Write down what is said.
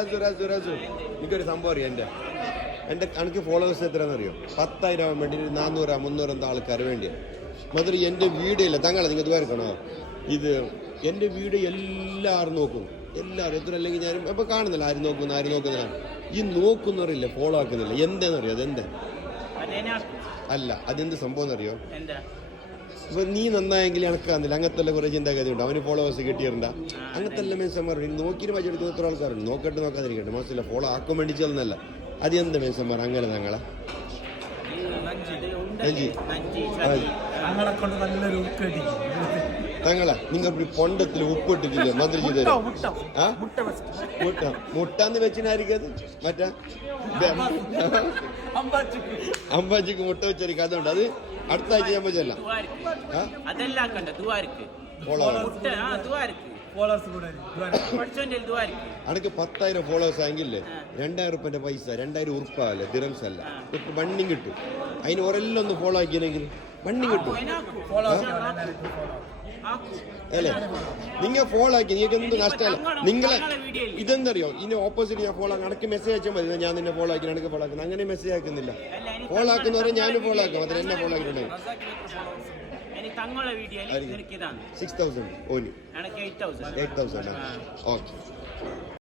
എനിക്കൊരു സംഭവം അറിയാം. എൻ്റെ എനിക്ക് ഫോളോവേഴ്സ് എത്രയാണെന്നറിയോ? 10,000 ആവാൻ വേണ്ടി 400 300 ആൾക്കാർ വേണ്ടിയാണ്. മാത്രം എൻ്റെ വീഡിയോ ഇല്ല തങ്ങളെ നിങ്ങൾ ഇതുവരെക്കണോ ഇത് എൻ്റെ വീഡിയോ എല്ലാവരും നോക്കും. എല്ലാവരും എത്ര അല്ലെങ്കിൽ ഞാനും ഇപ്പം കാണുന്നില്ല ആരും നോക്കുന്നില്ല. ഈ നോക്കുന്നവരില്ല, ഫോളോ ആക്കുന്നില്ല. എന്താണെന്നറിയോ? അതെന്താ അല്ല അതെന്ത് സംഭവം എന്നറിയോ? ഇപ്പൊ നീ നന്നായെങ്കിൽ എനക്കാന്നില്ല അങ്ങനത്തെ കുറെ ചിന്താഗതി ഉണ്ട്. അവന് ഫോളോവേഴ്സ് കിട്ടിയിട്ടുണ്ട അങ്ങനത്തെ എല്ലാ മനുഷ്യന്മാരുണ്ട്. നോക്കിയിട്ട് മജെടുക്കുന്ന എത്ര ആൾക്കാരുണ്ട്. നോക്കാതിരിക്കട്ടെ, മനസ്സില്ല ഫോളോ ആക്കാൻ വേണ്ടി ചെന്നല്ല. അത് എന്ത് മനുഷ്യന്മാർ അങ്ങനെ തങ്ങളെ തങ്ങളെ നിങ്ങൾ പൊണ്ടത്തിൽ ഉപ്പിട്ടിട്ടില്ലേ മന്ത്രി ചെയ്ത മുട്ടാന്ന് വെച്ചിനായിരിക്കും. അത് മറ്റേ അമ്പാച്ചിക്ക് മുട്ട വെച്ചായിരിക്കും. അതുകൊണ്ട് അത് അടുത്ത ആഴ്ച ഞാൻ ചെല്ലാം. അനക്ക് 10,000 ഫോളോവേഴ്സ് ആയെങ്കിലേ 2,000 റുപ്യന്റെ പൈസ 2,000 ഉറുപ്പല്ലേ ദിറംസ് അല്ല ഇപ്പൊ വണ്ണി കിട്ടും. അതിന് ഒരെല്ലാം ഒന്ന് ഫോളോ ആക്കിയെങ്കിൽ വണ്ണി കിട്ടും അല്ലേ? നിങ്ങൾ ഫോളോ ആക്കി നിങ്ങൾക്ക് എന്ത് നഷ്ടമല്ല. നിങ്ങളെ ഇതെന്തറിയോ? ഇനി ഓപ്പോസിറ്റ് ഞാൻ ഫോളോ ആക്കി അനക്ക് മെസ്സേജ് അയച്ചാൽ മതി. ഞാൻ നിന്നെ ഫോളോ ആക്കി അനക്ക് ഫോളോ ആക്കുന്നത് അങ്ങനെ മെസ്സേജ് ആക്കുന്നില്ല. ഫോളോ ആക്കുന്നവരെ ഞാനും ഫോളോ ആക്കാം. അതിന് എന്നെ ഫോളോ ആക്കിയിട്ടുണ്ടെങ്കിൽ 6,000 ഓന് 8,000 ഓക്കെ.